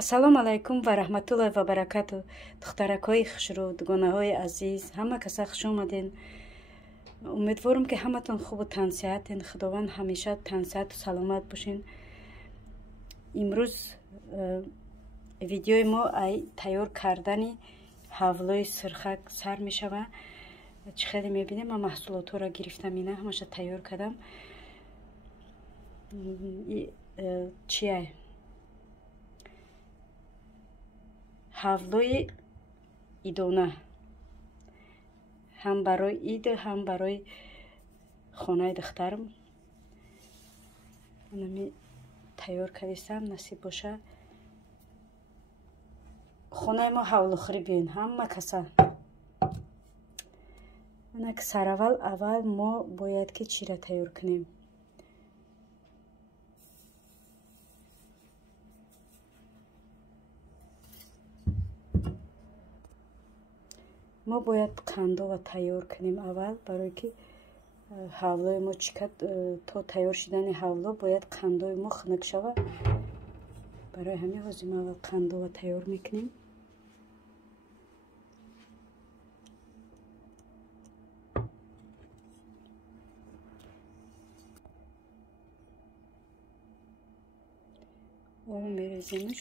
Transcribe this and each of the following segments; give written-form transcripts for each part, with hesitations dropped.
ассалому алайкум ва раҳматуллоҳи ва баракату. духтаракҳои хушрӯ, дугонаҳои азиз, ҳама каса хуш омаден. умедворам ки ҳаматон хубу тансиҳатен. худованд ҳамеша тансиҳату саломат бошен. имрӯз видеои мо ай тайёр кардани ҳавлои сирхак сар мешавад. чӣ хеле мебинем, ман маҳсулотҳоро гирифтам, ина ҳамаша тайёр кардам. чиай ҳавлои идона, ҳам барои ид, ҳам барои хонаи духтарам. нами тайёр кардистам, насиб боша. хонаи мо ҳавлухӯрӣ биён, ҳама каса. инак сараввал аввал мо бояд ки чиро тайёр кунем. мо бояд қандова тайёр кунем аввал, барое ки ҳавлои мо чикад. то тайёр шудани ҳавло бояд қандои мо хунук шавад. барои ҳамин лозим аввал қандова тайёр мекунем. об мереземш.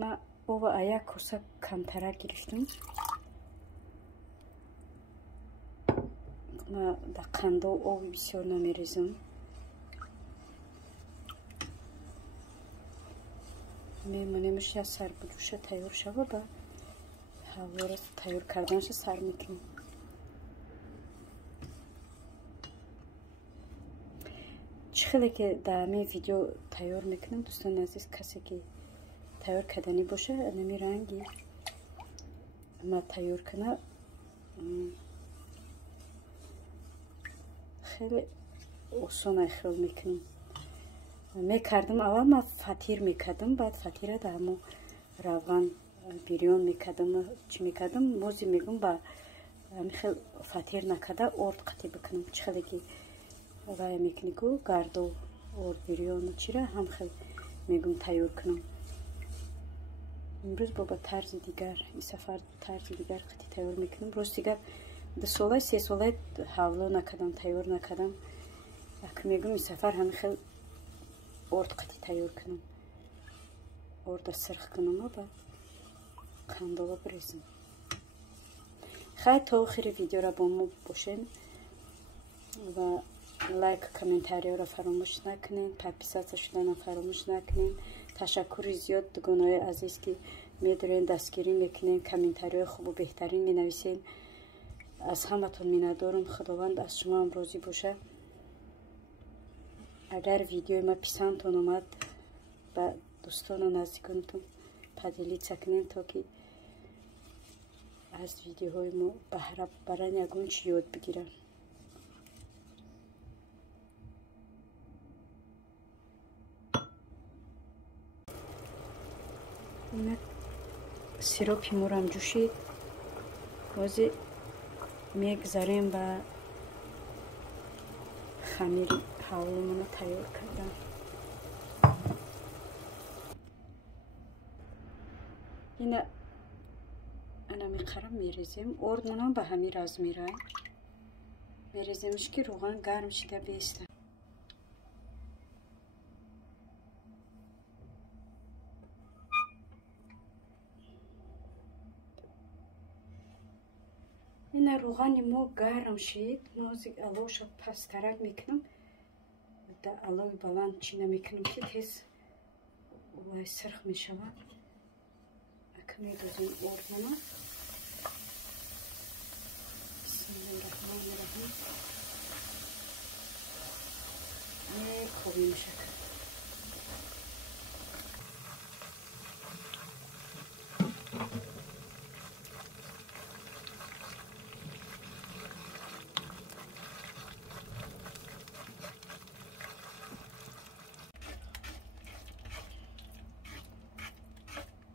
ма оба аяк коса камтарак гирифтам. ма да қандо оби бисёр намерезам. мемонемш я сарбудуша тайёр шава, ба ҳавлоро тайёр карданша сар мекунем. чӣ хеле ки дар ҳамин видео тайёр мекунам, дӯстони азиз, касе ки тайёр кардани боша, нами ранги ма тайёр кана хеле осон айхёл мекунам. мекардам аввал ма фатир мекардам, баъд фатира дар ҳамо равған бирён мекардам. чӣ мекардам, мози мегум ба хел фатир накарда орд қатӣ бикунам. чӣ хеле ки вай мекунӣ ку гарду орд бирён чира ҳам хел мегум тайёр кунам. имрӯз ба тарзи дигар, ин сафар тарзи дигар қатӣ тайёр мекунам. рост дигар 2 сола 3 сола ҳавло накардам, тайёр накардам. акн мегум ин сафар ҳамин хел орд қатӣ тайёр кунам. орда сирх кунам ба қандова бирезам. хай то охири видеора бо мо бошен ва лайк, комментариёро фаромӯш накунед, подписатсия шуданам фаромӯш накунед. ташаккури зиёд дугонаҳои азиз ки медорен, дастгирӣ мекунед, комментариёи хубу беҳтарин менависед. аз ҳаматон миннатдорам. худованд аз шумоам розӣ боша. агар видеои ма писандтон омад, ба дӯстону наздиконатон поделиться кунед, то ки аз видеоҳои мо баҳра баран ягон чи ёд бигиранд. сиропи морам ҷӯшид. ҳозир мегзарем ба хамири ҳавлумона тайёр кардам. ина меқарам мерезем. ордмонам ба ҳамин размера мереземш ки роған гарм шида беста. ина роғани мо гарм шид. мо ҳозир аловаша пасттарак мекунам. да алови баланд чӣ намекунам ки тез вай сирх мешавад. акн медозем ордмона. бисмиллаҳирроҳмонирроҳим. мекобем шакар.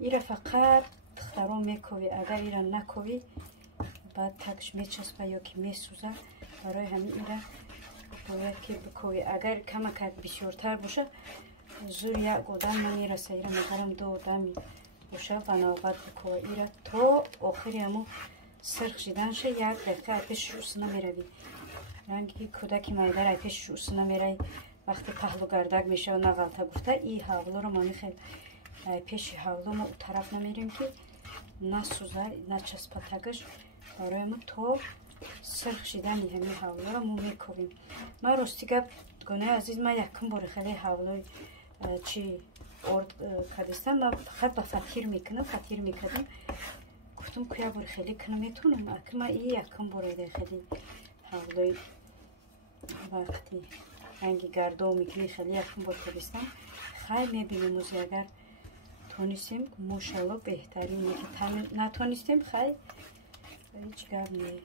ایره فقط تختارو میکوی. اگر ایره نکوی بعد تکش میچسبه یا که میسوزه. برای همین ایره باید که بکوی. اگر کمک بسیارتر باشه زور یک آدم نمیرسه. ایره مثلا 2 آدم باشه و نوبت بکوی. ایره تا آخری همون سرخ شدن شه 1 دقیقه پیش شوس نمیروی. رنگی کودک مایدر پیش شوس نمیروی. وقتی پهلو گردک میشه و نغلطه گفته این حولو رو مانی خیلی پیش حولو ما او طرف نمیریم که نسوزه نچسبه تگش. برای ما تا سرخ شدنی همین حولو رو ما میکویم. ما راستیگه گونه عزیز ما یکم بار خیلی حولوی چی ارد کردستم. ما فقط با فتیر میکنم. فتیر میکردم گفتم که بار خیلی کنم میتونم. اکر ما این یکم باره خیلی حولوی وقتی رنگی گردو میکنی خیلی یکم بار کردستم. خیلی میبینیم موزی اگر تونستیم ماشالله بهترینه که نتونستیم خیلی هیچ گرد نی.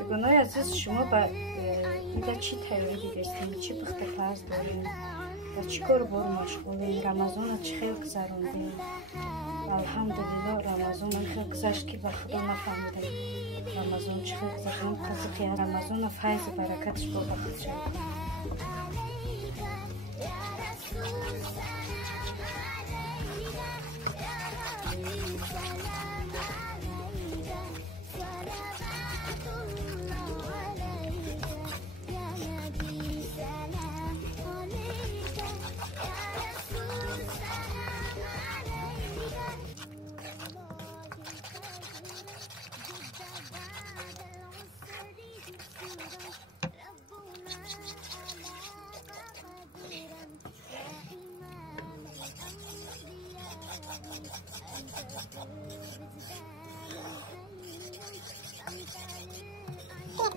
بگناه عزیز شما با ایده چی تیاری دیگستیم؟ چی بخت پاس داریم؟ و چی کار بار مشغولیم؟ رمضان چی خیلی گذروندیم؟ الحمدلله رمضان من خیلی گذشت که با خدا نفهمیدم رمضان چی خیلی گذروندیم. قضی که رمضان فیض برکتش با بخت شد.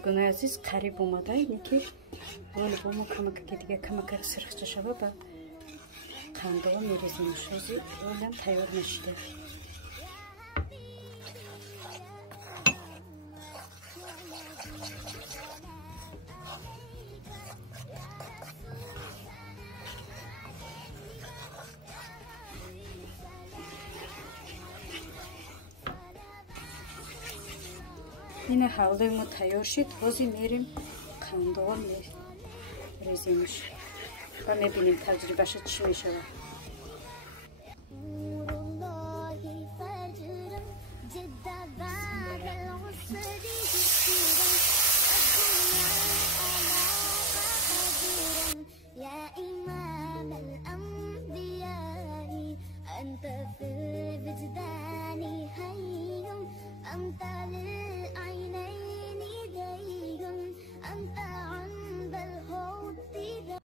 گناه عزیز قریب اومده اینه که ولی با ما کمک که دیگه کمک سرخچه شده با قنده ها میریزیم شازی ولی هم تیار نشده. این حوله ما تیار شد. بازی میریم قنده ها میریزیمش و میبینیم تجربهش چی میشه.